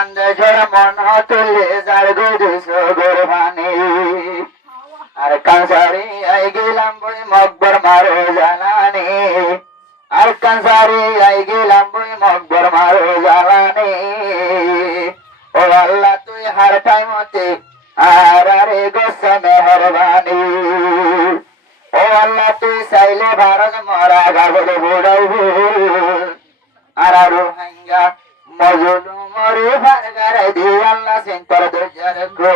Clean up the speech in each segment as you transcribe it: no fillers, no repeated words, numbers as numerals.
কান্দে ঝড় মন তুলে যার গুদিস গোরবানি আর কানসারি আই গেলাম বই মকবর মারো জানানি আর কানসারি আই গেলাম বই মকবর মারো জানানি ও আল্লাহ তুই হার টাইমতে আর আরে গোসা মেহরবানি ও আল্লাহ তুই চাইলে ভারত মরা গাবলে বুড়াইব আর রোহিঙ্গা মজলু মরে ভারগার দি আল্লাহ সেন্টার দরজার গো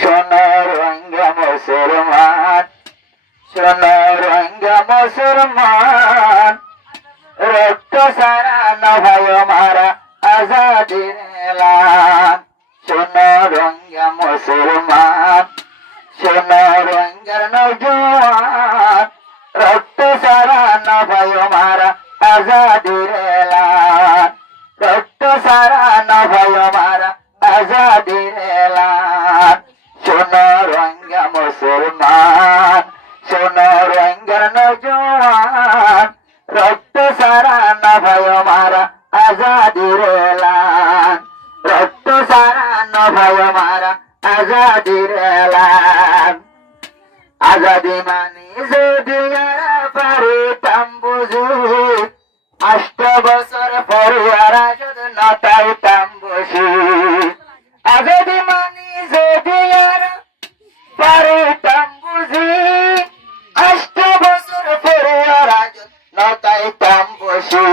সোনা রোহিঙ্গা মুসলমান সোনা রোহিঙ্গা মুসলমান রক্ত সারা নভায় মারা আজাদির এলান সোনা রোহিঙ্গা মুসলমান সোনা রোহিঙ্গার নৌজওয়ান রক্ত সারা নভায় মারা আজাদির এলান রক্ত সারা নভায় মারা আজাদির এলান সোনা রোহিঙ্গা মুসলমান সোনা রোহিঙ্গার নৌজওয়ান রক্ত সারা নভায় মারা আজাদির এলান রক্ত সারা নভায় মারা আজাদির এলান আজাদি মানি যদি যারা পারিতাম বুঝি 8 বছর পরে আর যদি নটাইতাম বসি আজাদি মানি যদি যারা পারিতাম বুঝি 8 বছর পরে আর যদি নটাইতাম বসি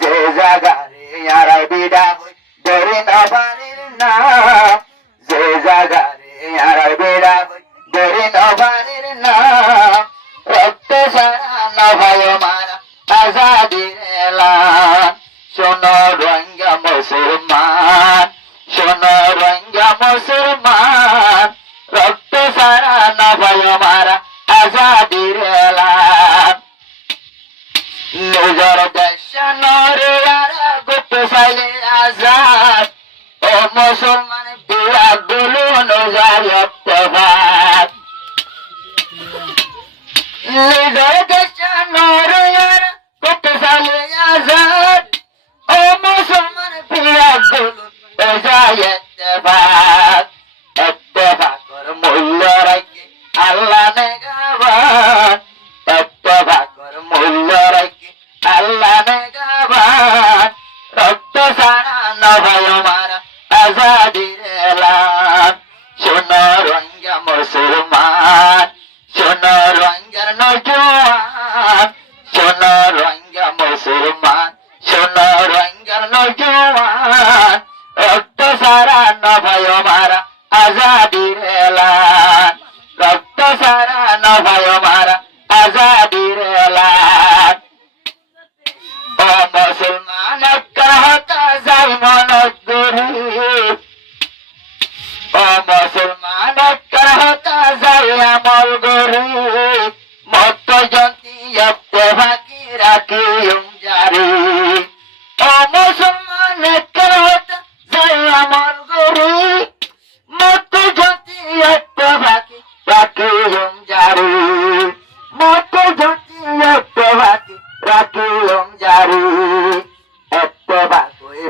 যে জাগারে আর বিদা হই ধরে নবারের নাম যে জাগারে আর বিদা হই ধরে নবারের নাম রক্ত সারা নভায় মারা আজাদির এলান শোনো রোহিঙ্গা মুসলমান শোনো রোহিঙ্গা মুসলমান রক্ত সারা নভায় মারা আজাদির এলান নিজর দেশ নরে আর গুপ্ত সাইলে আজাদ ও মুসলমান বিয়া গুলো নজার ইত্তেফাক নিজর দেশ নরে আর গুপ্ত সাইলে আজাদ ও মুসলমান বিয়া গুলো নজার ইত্তেফাক ইত্তেফাকর মূল্য রাখে আল্লাহ নেগাবান ইত্তেফাকর মূল্য রাখে আল্লাহ নেগাবান রক্ত সারা নভায় মারা আজাদির এলান শোনো রোহিঙ্গা মুসলমান শোনো রোহিঙ্গার নৌজওয়ান শোনো রোহিঙ্গা মুসলমান শোনো রোহিঙ্গার নৌজওয়ান রক্ত সারা নভায় মারা আজাদির এলান রক্ত সারা নভায় মারা আজাদির এলান ও মুসলমান কাহতা যাই মনত গরিব ও মুসলমান কাহতা যাই আমল গরিব মত জন্তি ইত্তেফাকি রাখিম জারি ও মুসলমান কাহতা যাই আমল গরিব মত জন্তি ইত্তেফাকি রাখিম জারি মত জন্তি ইত্তেফাকি রাখিম জারি ইত্তেফাকই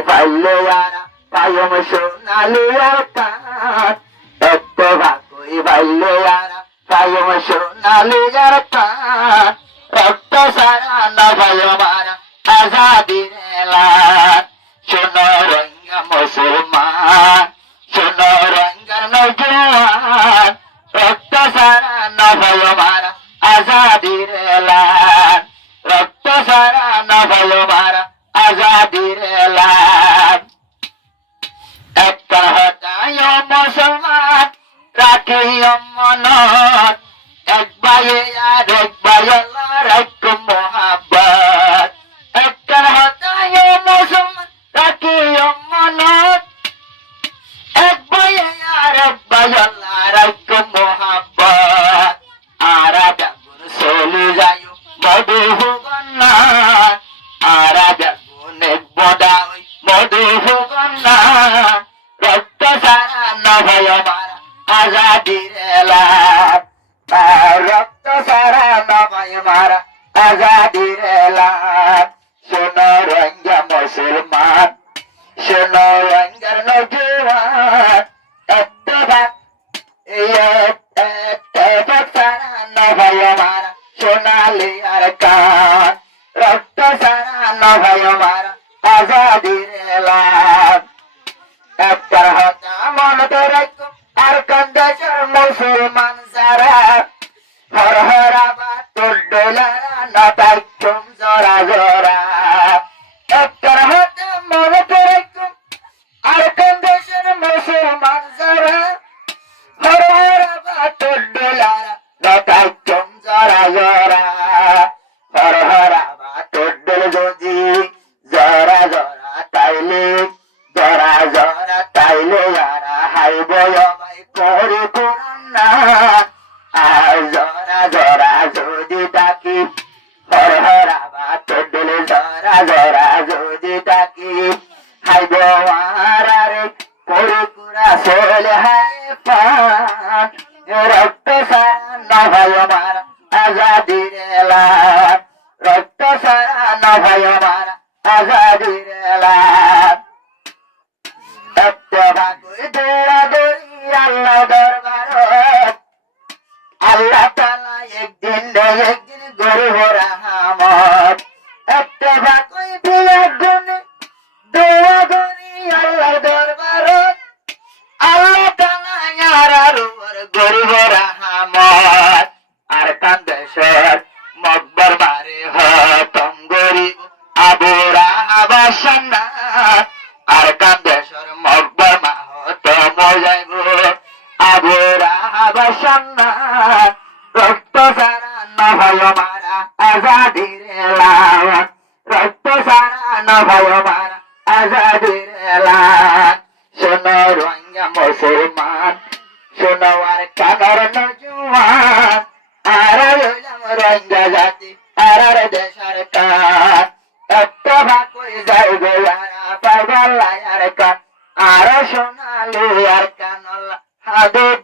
পাইলে আরা পায়ম সোনালি আরকান ইত্তেফাকই পাইলে আরা পায়ম সোনালি আরকান রক্ত সারা নভায় মারা আজাদির এলান শোনো রোহিঙ্গা মুসলমান শোনো রোহিঙ্গার নৌজওয়ান রক্ত সারা নভায় মারা আজাদির এলান রক্ত সারা নভায় মারা আজাদির এলান একটা হতায় মুসলমান রাখিও মনত এক ভাইয়ে আর এক ভাই আল্লাহ রাখো মোহাব্বত একটা হতায় মুসলমান রাখিও মনত এক ভাইয়ে আর এক ভাই আল্লাহ রাখো মোহাব্বত আর বেগুন চলি যায় মধু গন্না আর বেগুন বদা আজাদির লাভ রক্ত সারা নবাই মারা আজাদির লাভ শোনো রোহিঙ্গা মুসলমান শোনো রোহিঙ্গার নৌজওয়ান এত্তেফাক এত্তেফাক সারা নবাই মারা সোনালি আর কান রক্ত সারা নবাই মারা আজাদির লাভ একবার হতা মনে রাখো আর কান্দাসর মুসলমান যারা হর হরাবা তোর ডোলারা নটাই চুম জরা জরা একবার হতা মনে রাখো আর কান্দাসর মুসলমান যারা হর হরাবা তোর ডোলারা নটাই চুম জরা জরা হর হরাবা তোর ডোল যদি জরা জরা তাইলে জরা জরা তাইলে যারা হাইব ভাই করে কোরআন না আর জরা জরা যদি তাকি হর হরাবা তোর ডোলে জরা জরা যদি তাকি হাইব আরে করে কুরা চলে হাই পান রক্ত সারা নভাই আমার আজাদির লাভ রক্ত সারা নভাই আমার আজাদির লাভ আল্লাহ দরবার আল্লাহ তাআলা একদিন একদিন গরিব রহমত একটা বাকই বিয়ার জন্য দোয়া করি আল্লাহ দরবার আল্লাহ তাআলা আর গরিব রহমত আর কান্দেশ্বর মকবর বারে হতম গরিব আবুরা আবাসান্না আর কান্দেশ্বর মকবর মা হতম যাইব আবুরা আবাসান্না রক্ত সারা নভয় মারা আজাদির লাভ রক্ত সারা নভয় মারা আজাদির লাভ শোনো রোহিঙ্গা মুসলমান শোনো আর কানার নজওয়ান আর হইলাম রোহিঙ্গা জাতি আর দেশের কান একটা ভাগ যাইব পাইবাল্লা আর কান আর সোনালি আর কান হাদুর